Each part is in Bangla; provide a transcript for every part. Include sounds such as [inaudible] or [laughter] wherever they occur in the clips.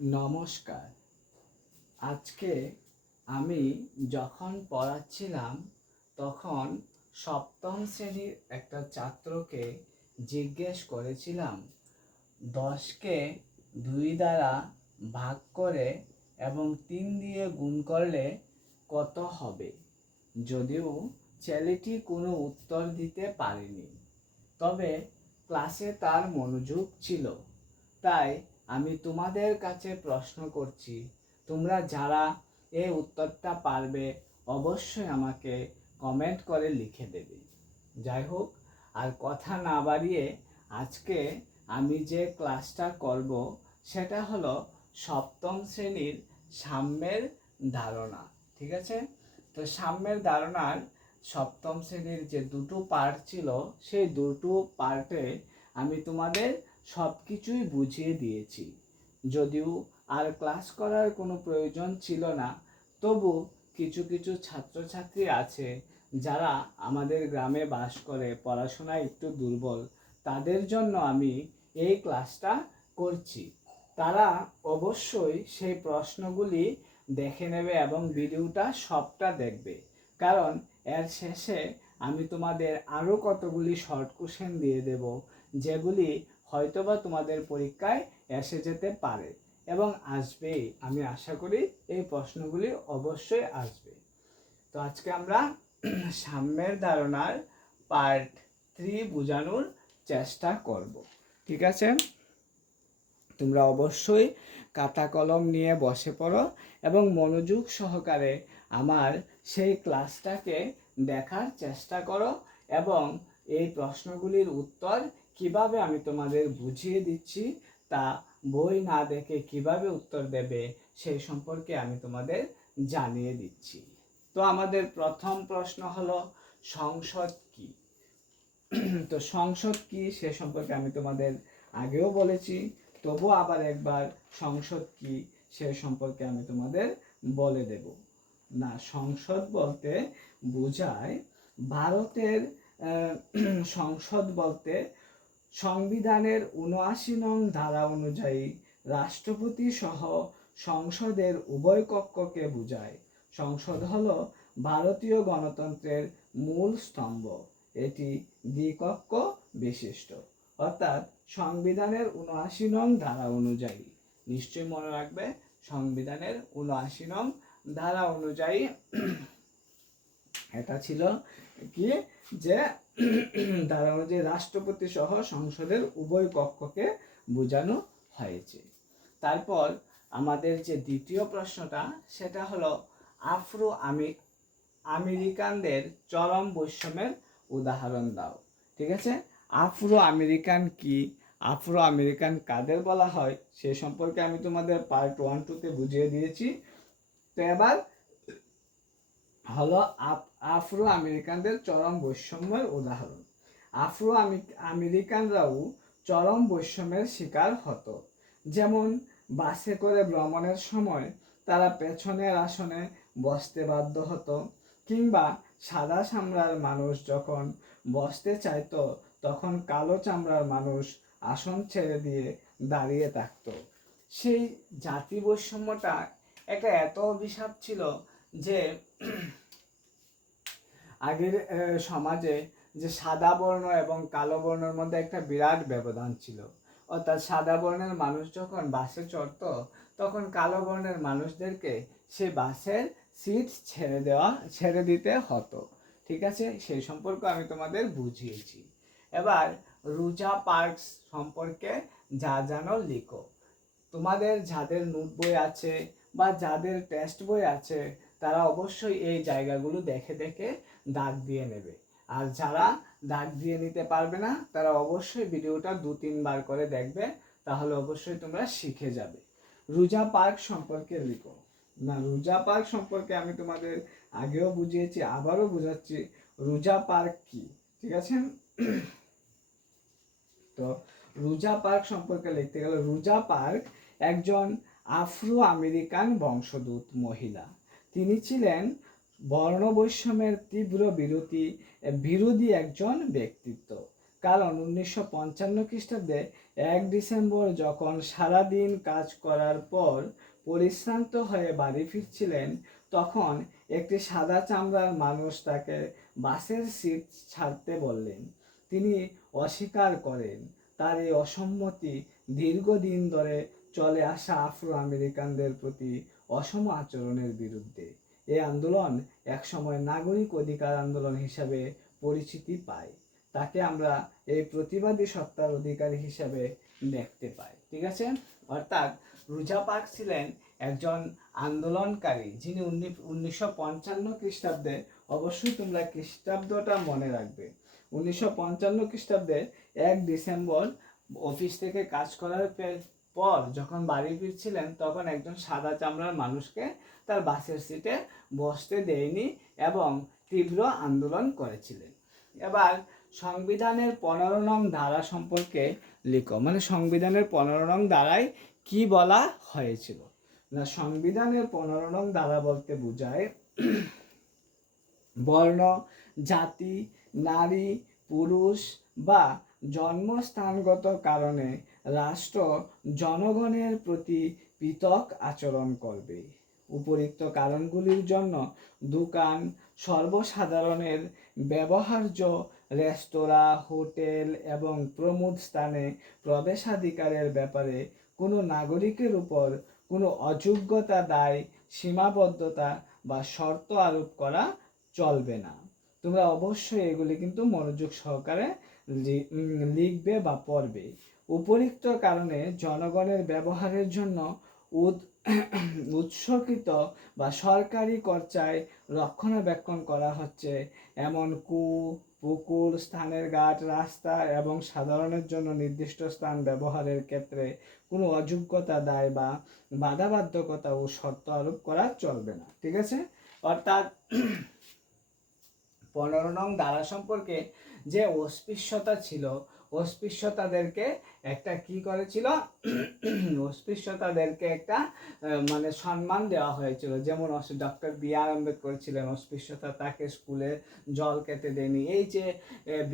নমস্কার। আজকে আমি যখন পড়াচ্ছিলাম, তখন সপ্তম শ্রেণির একটা ছাত্রকে জিজ্ঞেস করেছিলাম, দশকে দুই দ্বারা ভাগ করে এবং তিন দিয়ে গুণ করলে কত হবে? যদিও ছেলেটি কোনো উত্তর দিতে পারেনি। তবে ক্লাসে তার মনোযোগ ছিল, তাই আমি তোমাদের কাছে প্রশ্ন করছি, তোমরা যারা এই উত্তরটা পারবে অবশ্যই আমাকে কমেন্ট করে লিখে দেবে। যাই হোক আর কথা না বাড়িয়ে আজকে আমি যে ক্লাসটা করব, সেটা হলো সপ্তম শ্রেণির সাম্যের ধারণা, ঠিক আছে? তো সাম্যের ধারণার সপ্তম শ্রেণির যে দুটো পার্ট ছিল, সেই দুটো পার্টে আমি তোমাদের সব কিছুই বুঝিয়ে দিয়েছি। যদিও আর ক্লাস করার কোনো প্রয়োজন ছিল না, তবু কিছু কিছু ছাত্রছাত্রী আছে যারা আমাদের গ্রামে বাস করে পড়াশোনায় একটু দুর্বল, তাদের জন্য আমি এই ক্লাসটা করছি। তারা অবশ্যই সেই প্রশ্নগুলি দেখে নেবে এবং ভিডিওটা সবটা দেখবে। কারণ এর শেষে আমি তোমাদের আরও কতগুলি শর্ট কোশ্চেন দিয়ে দেব, যেগুলি হয়তোবা তোমাদের পরীক্ষায় এসে যেতে পারে এবং আসবেই আমি আশা করি এই প্রশ্নগুলি অবশ্যই আসবে। তো আজকে আমরা সাম্যের ধারণার পার্ট থ্রি বোঝানোর চেষ্টা করব। ঠিক আছে? তোমরা অবশ্যই খাতা কলম নিয়ে বসে পড়ো এবং মনোযোগ সহকারে আমার সেই ক্লাসটাকে দেখার চেষ্টা করো এবং এই প্রশ্নগুলির উত্তর কীভাবে আমি তোমাদের বুঝিয়ে দিচ্ছি তা বই না দেখে কীভাবে উত্তর দেবে সেই সম্পর্কে আমি তোমাদের জানিয়ে দিচ্ছি। তো আমাদের প্রথম প্রশ্ন হলো, সংসদ কি? তো সংসদ কি সে সম্পর্কে আমি তোমাদের আগেও বলেছি তবু আবার একবার সংসদ কি সে সম্পর্কে আমি তোমাদের বলে দেব। না, সংসদ বলতে বোঝায় ভারতের সংসদ বলতে সংবিধানের উনআশি নং ধারা অনুযায়ী রাষ্ট্রপতি সহ সংসদের উভয় কক্ষকে বোঝায়। সংসদ হল ভারতীয় গণতন্ত্রের মূল স্তম্ভ। এটি দ্বিকক্ষ বিশিষ্ট। অর্থাৎ সংবিধানের উনআশি নং ধারা অনুযায়ী। নিশ্চয়ই মনে রাখবে, সংবিধানের উনআশি নং ধারা অনুযায়ী এটা ছিল কি যে ধারা অনুযায়ী রাষ্ট্রপতি সহ সংসদের উভয় কক্ষকে বোঝানো হয়েছে। তারপর আমাদের যে দ্বিতীয় প্রশ্নটা, সেটা হলো আফ্রো আমি আমেরিকানদের চরম বৈষম্যের উদাহরণ দাও। ঠিক আছে? আফ্রো আমেরিকান কি? আফ্রো আমেরিকান কাদের বলা হয়? সে সম্পর্কে আমি তোমাদের পার্ট ওয়ান টুতে বুঝিয়ে দিয়েছি। তো এবার হলো আফ্রো আমেরিকানদের চরম বৈষম্যের উদাহরণ। আফ্রো আমি- আমেরিকানরাও চরম বৈষম্যের শিকার হতো। যেমন, বাসে করে ভ্রমণের সময় তারা পেছনের আসনে বসতে বাধ্য হতো, কিংবা সাদা চামড়ার মানুষ যখন বসতে চাইতো, তখন কালো চামড়ার মানুষ আসন ছেড়ে দিয়ে দাঁড়িয়ে থাকতো। সেই জাতি বৈষম্যটা একটা এত অভিশাপ ছিল যে আগের সমাজে যে সাদা বর্ণ এবং কালো বর্ণের মধ্যে একটা বিরাট ব্যবধান ছিল। অর্থাৎ সাদা বর্ণের মানুষ যখন বাসে চড়তো, তখন কালো বর্ণের মানুষদেরকে সে বাসের সিট ছেড়ে দেওয়া, ছেড়ে দিতে হতো। ঠিক আছে? সেই সম্পর্কে আমি তোমাদের বুঝিয়েছি। এবার রুজা পার্কস সম্পর্কে যা জানো লিখো। তোমাদের যাদের নোট বই আছে বা যাদের টেস্ট বই আছে তারা অবশ্যই এই জায়গাগুলো দেখে দেখে দাগ দিয়ে নেবে। আর যারা দাগ দিয়ে নিতে পারবে না, তারা অবশ্যই ভিডিওটা দু, তিনবার করে দেখবে, তাহলে অবশ্যই তোমরা শিখে যাবে। রুজা পার্ক সম্পর্কে লিখো। না, রুজা পার্ক সম্পর্কে আমি তোমাদের আগেও বুঝিয়েছি, আবারও বুঝাচ্ছি। রুজা পার্ক কি? ঠিক আছে? [clears throat] তো রুজা পার্ক সম্পর্কে লিখতে গেলে, রুজা পার্ক একজন আফ্রো আমেরিকান বংশোদ্ভূত মহিলা। তিনি ছিলেন বর্ণবৈষম্যের তীব্র বিরোধী বিরোধী একজন ব্যক্তিত্ব। কারণ উনিশশো পঞ্চান্ন খ্রিস্টাব্দে এক ডিসেম্বর যখন সারাদিন কাজ করার পর পরিশ্রান্ত হয়ে বাড়ি ফিরছিলেন, তখন একটি সাদা চামড়ার মানুষ তাকে বাসের সিট ছাড়তে বললেন। তিনি অস্বীকার করেন, তার এই অসম্মতি দীর্ঘদিন ধরে চলে আসা আফ্রো আমেরিকানদের প্রতি অসম আচরণের বিরুদ্ধে। এই আন্দোলন একসময় নাগরিক অধিকার আন্দোলন হিসাবে পরিচিতি পায়। তাকে আমরা এই প্রতিবাদী সত্তার অধিকারী হিসাবে দেখতে পাই। ঠিক আছে? অর্থাৎ রুজা পার্ক ছিলেন একজন আন্দোলনকারী যিনি উনিশশো পঞ্চান্ন খ্রিস্টাব্দে, অবশ্যই তোমরা খ্রিস্টাব্দটা মনে রাখবে। উনিশশো পঞ্চান্ন খ্রিস্টাব্দে এক ডিসেম্বর অফিস থেকে কাজ করার পর যখন বাড়ি ফিরছিলেন, তখন একজন সাদা চামড়ার মানুষকে তার বাসের সিটে বসতে দেয়নি এবং তীব্র আন্দোলন করেছিলেন। এবার সংবিধানের পনেরো নং ধারা সম্পর্কে লিখো। মানে সংবিধানের পনেরো নং ধারায় কি বলা হয়েছিল? না, সংবিধানের পনেরো নং ধারা বলতে বোঝায় বর্ণ, জাতি, নারী, পুরুষ বা জন্মস্থানগত কারণে রাষ্ট্র জনগণের প্রতি পৃথক আচরণ করবে। উপরিক্ত কারণগুলির জন্য দোকান, সর্বসাধারণের ব্যবহার্য রেস্তোরাঁ, হোটেল এবং প্রমুখ স্থানে প্রবেশাধিকারের ব্যাপারে কোনো নাগরিকের উপর কোনো অযোগ্যতা দায়, সীমাবদ্ধতা বা শর্ত আরোপ করা চলবে না। তোমরা অবশ্যই এগুলি কিন্তু মনোযোগ সহকারে লিখবে বা পড়বে। উপরিক্ত কারণে জনগণের ব্যবহারের জন্য উদ- উৎসকৃত বা সরকারি কর্চায় রক্ষণাবেক্ষণ করা হচ্ছে। এমন কু, পুকুর, স্থানের ঘাট, রাস্তা এবং সাধারণের জন্য নির্দিষ্ট স্থান ব্যবহারের ক্ষেত্রে কোনো অযোগ্যতা দায় বা বাধাবাধ্যকতা ও শর্ত আরোপ করা চলবে না। ঠিক আছে? অর্থাৎ পনেরো নং দ্বারা সম্পর্কে যে অস্পৃশ্যতা ছিল অস্পৃশ্যতাদেরকে একটা কি করেছিল? অস্পৃশ্যতাদেরকে একটা মানে সম্মান দেওয়া হয়েছিল। যেমন ডক্টর বি আর আম্বেদকর ছিলেন, অস্পৃশ্যতা তাকে স্কুলে জল খেতে দেয়নি। এই যে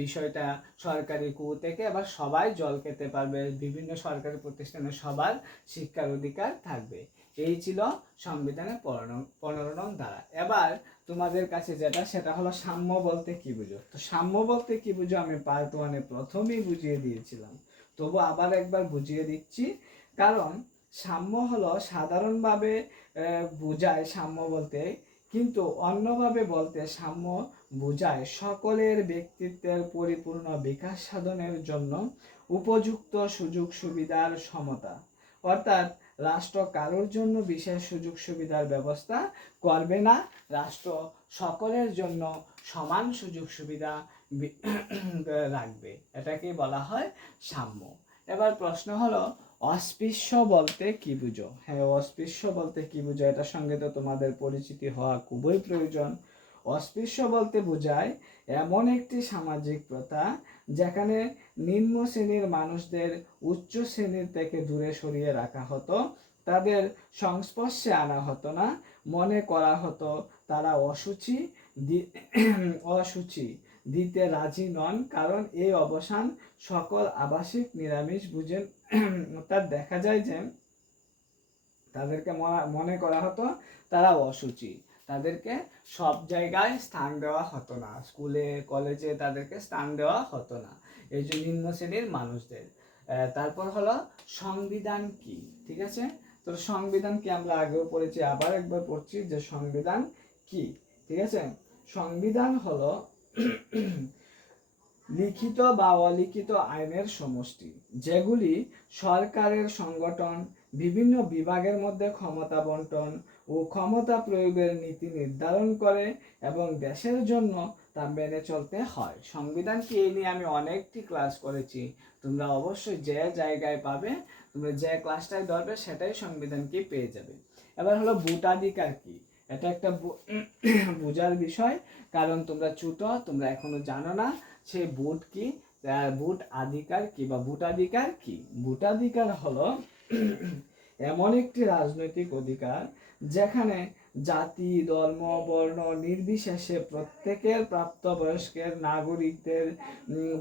বিষয়টা সরকারি কু থেকে এবার সবাই জল খেতে পারবে। বিভিন্ন সরকারি প্রতিষ্ঠানে সবার শিক্ষার অধিকার থাকবে। এই ছিল সংবিধানের পনেরো নং ধারা। এবার তোমাদের কাছে যেটা, সেটা হলো সাম্য বলতে কি বুঝো? তো সাম্য বলতে কি বুঝো? আমি পার্ট ওয়ানে প্রথমেই বুঝিয়ে দিয়েছিলাম। তবু আবার একবার বুঝিয়ে দিচ্ছি। কারণ সাম্য হলো সাধারণভাবে বোঝায় সাম্য বলতে, কিন্তু অন্যভাবে বলতে সাম্য বোঝায় সকলের ব্যক্তিত্বের পরিপূর্ণ বিকাশ সাধনের জন্য উপযুক্ত সুযোগ সুবিধার সমতা। অর্থাৎ রাষ্ট্র কারোর জন্য বিশেষ সুযোগ সুবিধার ব্যবস্থা করবে না। রাষ্ট্র সকলের জন্য সমান সুযোগ সুবিধা [clears throat] রাখবে। এটাকে বলা হয় সাম্য। এবার প্রশ্ন হলো, অস্পৃশ্য বলতে কি বুঝো? হ্যাঁ অস্পৃশ্য বলতে কি বুঝো? এটার সঙ্গে তো তোমাদের পরিচিতি হওয়া খুবই প্রয়োজন। অস্পৃশ্য বলতে বোঝায় এমন একটি সামাজিক প্রথা যেখানে নিম্ন শ্রেণির মানুষদের উচ্চ শ্রেণির থেকে দূরে সরিয়ে রাখা হতো, তাদের সংস্পর্শে আনা হতো না, মনে করা হতো তারা অসুচি [clears throat] অসুচি, দিতে রাজি নন, কারণ এই অবসান সকল আবাসিক নিরামিষ বুঝেন [clears throat] অর্থাৎ দেখা যায় যে তাদেরকে মনে করা হতো তারা অসুচি। তাদেরকে সব জায়গায় স্থান দেওয়া হতো না। স্কুলে, কলেজে তাদেরকে স্থান দেওয়া হতো না। এই যে নিম্ন শ্রেণির মানুষদের। তারপর হলো সংবিধান কি? ঠিক আছে? তো সংবিধান কি আমরা আগেও পড়েছি, আবার একবার পড়ছি যে সংবিধান কি? ঠিক আছে? সংবিধান হলো [clears throat] লিখিত বা অলিখিত আইনের সমষ্টি, যেগুলি সরকারের সংগঠন, বিভিন্ন বিভাগের মধ্যে ক্ষমতা বন্টন ও ক্ষমতা প্রয়োগের নীতি নির্ধারণ করে এবং দেশের জন্য তা মেনে চলতে হয়। সংবিধান কি এই নিয়ে আমি অনেকটি ক্লাস করেছি। তোমরা অবশ্যই যে জায়গায় পাবে, তোমরা যে ক্লাসটায় ধরবে, সেটাই সংবিধান কি পেয়ে যাবে। এবার হলো ভোটাধিকার কি? এটা একটা [coughs] বোঝার বিষয়। কারণ তোমরা ছোট তোমরা এখনও জানো না সেই ভোট কি ভোট আধিকার কি বা ভোটাধিকার কি? ভোটাধিকার হলো [coughs] এমন একটি রাজনৈতিক অধিকার যেখানে জাতি, ধর্ম, বর্ণ নির্বিশেষে প্রত্যেকের প্রাপ্তবয়স্কের নাগরিকদের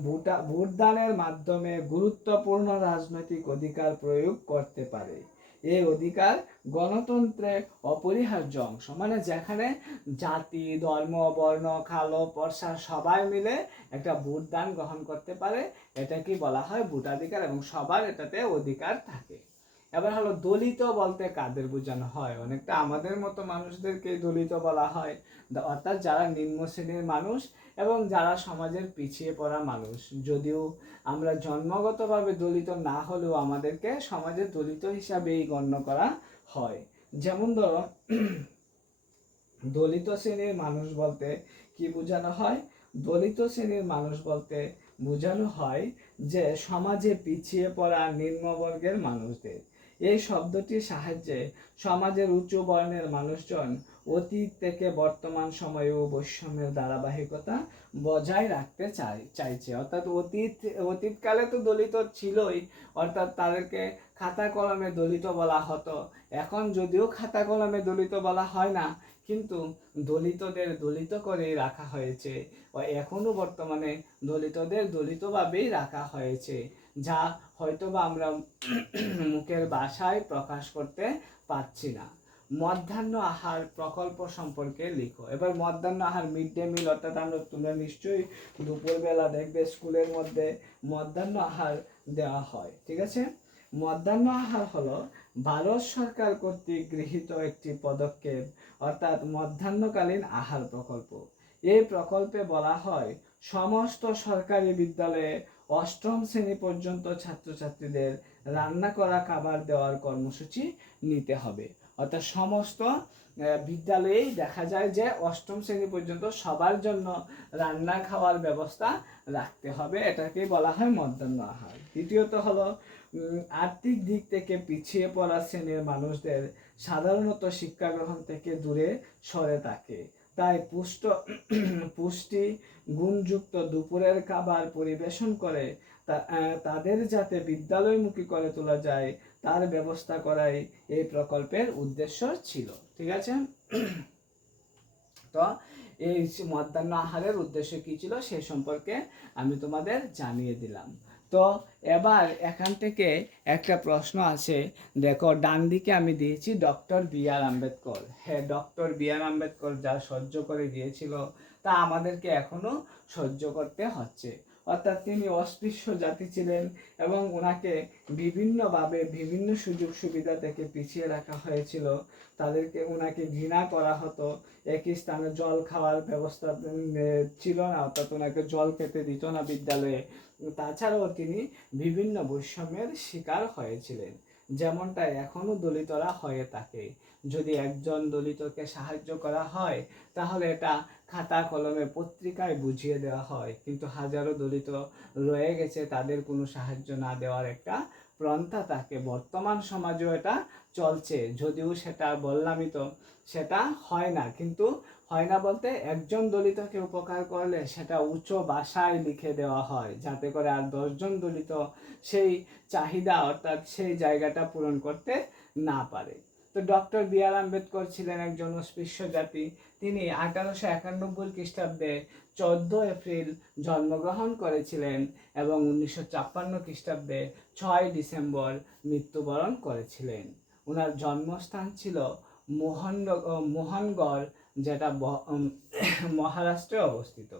ভোটা, ভোটদানের মাধ্যমে গুরুত্বপূর্ণ রাজনৈতিক অধিকার প্রয়োগ করতে পারে। এই অধিকার গণতন্ত্রের অপরিহার্য অংশ। মানে যেখানে জাতি, ধর্ম, বর্ণ কালো পর্সা সবাই মিলে একটা ভোটদান গ্রহণ করতে পারে এটা কি বলা হয় ভোটাধিকার এবং সবার এটাতে অধিকার থাকে। এবার হলো দলিত বলতে কাদের বোঝানো হয়? অনেকটা আমাদের মতো মানুষদেরকে দলিত বলা হয়। অর্থাৎ যারা নিম্ন শ্রেণির মানুষ এবং যারা সমাজের পিছিয়ে পড়া মানুষ। যদিও আমরা জন্মগতভাবে দলিত না হলেও আমাদেরকে সমাজে দলিত হিসাবেই গণ্য করা হয়। যেমন ধরো, দলিত শ্রেণির মানুষ বলতে কি বোঝানো হয়? দলিত শ্রেণির মানুষ বলতে বোঝানো হয় যে সমাজে পিছিয়ে পড়া নিম্নবর্গের মানুষদের। এই শব্দটির সাহায্যে সমাজের উচ্চ বর্ণের মানুষজন অতীত থেকে বর্তমান সময়েও বৈষম্যের ধারাবাহিকতা বজায় রাখতে চাই, চাইছে। অর্থাৎ অতীত, অতীতকালে তো দলিত ছিলই, অর্থাৎ তাদেরকে খাতা কলমে দলিত বলা হতো। এখন যদিও খাতা কলমে দলিত বলা হয় না কিন্তু দলিতদের দলিত করে রাখা হয়েছে ও এখনও বর্তমানে দলিতদের দলিতভাবেই রাখা হয়েছে, যা হয়তোবা আমরা [clears throat] মুখের ভাষায় প্রকাশ করতে পারছি না। মধ্যাহ্ন আহার প্রকল্প সম্পর্কে লিখো। এবার মধ্যাহ্ন আহার মিড ডে মিল অর্থাৎ আমরা তোমরা নিশ্চয়ই দুপুরবেলা দেখবে স্কুলের মধ্যে মধ্যাহ্ন আহার দেওয়া হয়, ঠিক আছে? মধ্যাহ্ন আহার হলো ভারত সরকার কর্তৃক গৃহীত একটি পদক্ষেপ, অর্থাৎ মধ্যাহ্নকালীন আহার প্রকল্প। এই প্রকল্পে বলা হয়, সমস্ত সরকারি বিদ্যালয়ে অষ্টম শ্রেণি পর্যন্ত ছাত্রছাত্রীদের রান্না করা খাবার দেওয়ার কর্মসূচি নিতে হবে। অর্থাৎ সমস্ত বিদ্যালয়েই দেখা যায় যে অষ্টম শ্রেণি পর্যন্ত সবার জন্য রান্না খাওয়ার ব্যবস্থা রাখতে হবে। এটাকেই বলা হয় মধ্যাহ্ন আহার। দ্বিতীয়ত হলো আর্থিক দিক থেকে পিছিয়ে পড়া শ্রেণির মানুষদের সাধারণত শিক্ষা গ্রহণ থেকে দূরে সরে থাকে। তাই পুষ্ট, পুষ্টি গুণযুক্ত দুপুরের খাবার পরিবেশন করে তাদের যাতে বিদ্যালয়মুখী করে তোলা যায়, তার ব্যবস্থা করাই এই প্রকল্পের উদ্দেশ্য ছিল। ঠিক আছে? তো এই মধ্যাহ্ন আহারের উদ্দেশ্য কি ছিল সে সম্পর্কে আমি তোমাদের জানিয়ে দিলাম। তো এবার এখান থেকে একটা প্রশ্ন আছে। দেখো, ডান দিকে আমি দিয়েছি ডক্টর বি আর আম্বেদকর। হ্যাঁ ডক্টর বি আর আম্বেদকর, যা সহ্য করে দিয়েছিল তা আমাদেরকে এখনও সহ্য করতে হচ্ছে। অর্থাৎ তিনি অস্পৃশ্য জাতি ছিলেন এবং ওনাকে বিভিন্নভাবে বিভিন্ন সুযোগ সুবিধা থেকে পিছিয়ে রাখা হয়েছিল। তাদেরকে ওনাকে ঘৃণা করা হতো। একই স্থানে জল খাওয়ার ব্যবস্থা ছিল না, অর্থাৎ ওনাকে জল খেতে দিত না বিদ্যালয়ে। তাছাড়াও তিনি বিভিন্ন বৈষম্যের শিকার হয়েছিলেন, যেমনটা এখনও দলিতরা হয়ে থাকে। যদি একজন দলিতকে সাহায্য করা হয়, তাহলে এটা খাতা কলমে পত্রিকায় বুঝিয়ে দেওয়া হয়। কিন্তু হাজারো দলিত রয়ে গেছে, তাদের কোনো সাহায্য না দেওয়ার একটা প্রন্থা থাকে। বর্তমান সমাজেও এটা চলছে। যদিও সেটা বললামই তো, সেটা হয় না। কিন্তু হয় না বলতে একজন দলিতকে উপকার করলে সেটা উচ্চ ভাষায় লিখে দেওয়া হয়, যাতে করে আর দশজন দলিত সেই চাহিদা অর্থাৎ সেই জায়গাটা পূরণ করতে না পারে। তো ডক্টর বি আর আম্বেদকর ছিলেন একজন অস্পৃশ্য জাতি। তিনি আঠারোশো একানব্বই খ্রিস্টাব্দে চোদ্দ এপ্রিল জন্মগ্রহণ করেছিলেন এবং উনিশশো ছাপ্পান্ন খ্রিস্টাব্দে ছয় ডিসেম্বর মৃত্যুবরণ করেছিলেন। ওনার জন্মস্থান ছিল মোহন মোহনগড়, যেটা [coughs] মহারাষ্ট্রে অবস্থিত।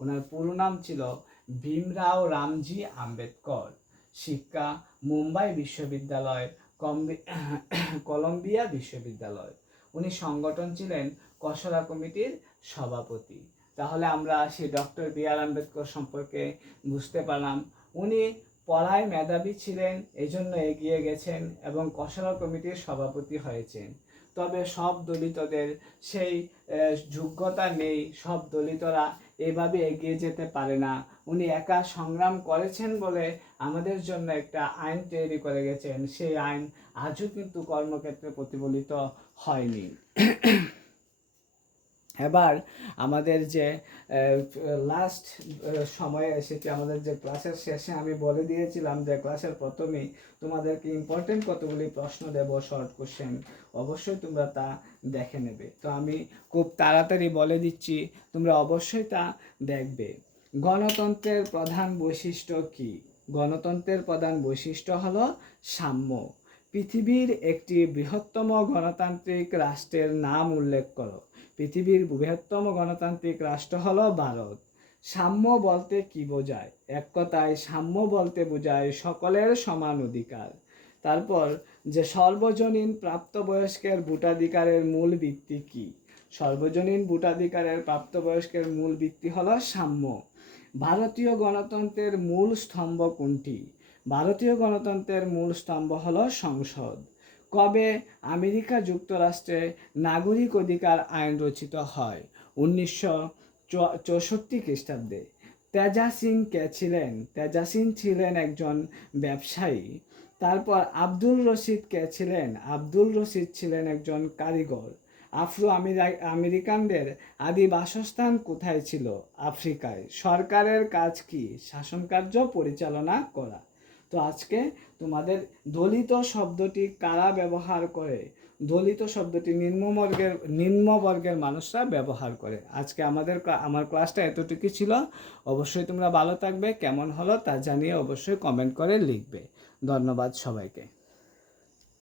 ওনার পুরো নাম ছিল ভীমরাও রামজি আম্বেদকর। শিক্ষা, মুম্বাই বিশ্ববিদ্যালয় [coughs] কলম্বিয়া বিশ্ববিদ্যালয়। উনি সংগঠন ছিলেন কসরা কমিটির সভাপতি। তাহলে আমরা সেই ডক্টর বি আর আম্বেদকর সম্পর্কে বুঝতে পারলাম। উনি পড়ায় মেধাবী ছিলেন এই জন্য এগিয়ে গেছেন এবং কসরা কমিটির সভাপতি হয়েছেন। তবে সব দলিতদের সেই যোগ্যতা নেই, সব দলিতরা এভাবে এগিয়ে যেতে পারে না। উনি একা সংগ্রাম করেছেন বলে আমাদের জন্য একটা আইন তৈরি করে গেছেন। সেই আইন আজও কিন্তু কর্মক্ষেত্রে প্রতিফলিত হয়নি। এবার আমাদের যে লাস্ট সময়ে এসেছে আমাদের যে ক্লাসের শেষে আমি বলে দিয়েছিলাম যে ক্লাসের প্রথমেই তোমাদেরকে ইম্পর্টেন্ট কতগুলি প্রশ্ন দেব শর্ট কোশ্চেন অবশ্যই তোমরা তা দেখে নেবে। তো আমি খুব তাড়াতাড়ি বলে দিচ্ছি, তোমরা অবশ্যই তা দেখবে। গণতন্ত্রের প্রধান বৈশিষ্ট্য কি? গণতন্ত্রের প্রধান বৈশিষ্ট্য হলো সাম্য। পৃথিবীর একটি বৃহত্তম গণতান্ত্রিক রাষ্ট্রের নাম উল্লেখ করো। পৃথিবীর বৃহত্তম গণতান্ত্রিক রাষ্ট্র হল ভারত। সাম্য বলতে কি বোঝায়? এক কথায়, সাম্য বলতে বোঝায় সকলের সমান অধিকার। তারপর, যে সর্বজনীন প্রাপ্তবয়স্কের ভোটাধিকারের মূল ভিত্তি কি? সর্বজনীন ভোটাধিকারের প্রাপ্তবয়স্কের মূল ভিত্তি হল সাম্য। ভারতীয় গণতন্ত্রের মূল স্তম্ভ কোনটি? ভারতীয় গণতন্ত্রের মূল স্তম্ভ হল সংসদ। কবে আমেরিকা যুক্তরাষ্ট্রে নাগরিক অধিকার আইন রচিত হয়? উনিশশো চৌষট্টি খ্রিস্টাব্দে। তেজা সিং কে ছিলেন? তেজা সিং ছিলেন একজন ব্যবসায়ী। তারপর আব্দুল রশিদ কে ছিলেন? আব্দুল রশিদ ছিলেন একজন কারিগর। আফ্রো আমেরিকানদের আদি বাসস্থান কোথায় ছিল? আফ্রিকায়। সরকারের কাজ কি? শাসন কার্য পরিচালনা করা। তো আজকে তোমাদের দলিত শব্দটি কারা ব্যবহার করে? দলিত শব্দটি নিম্নবর্গের নিম্নবর্গের মানুষরা ব্যবহার করে। আজকে আমাদের আমার ক্লাসটা এতটুকু ছিল। অবশ্যই তোমরা ভালো থাকবে, কেমন হলো তা জানিয়ে অবশ্যই কমেন্ট করে লিখবে। ধন্যবাদ সবাইকে।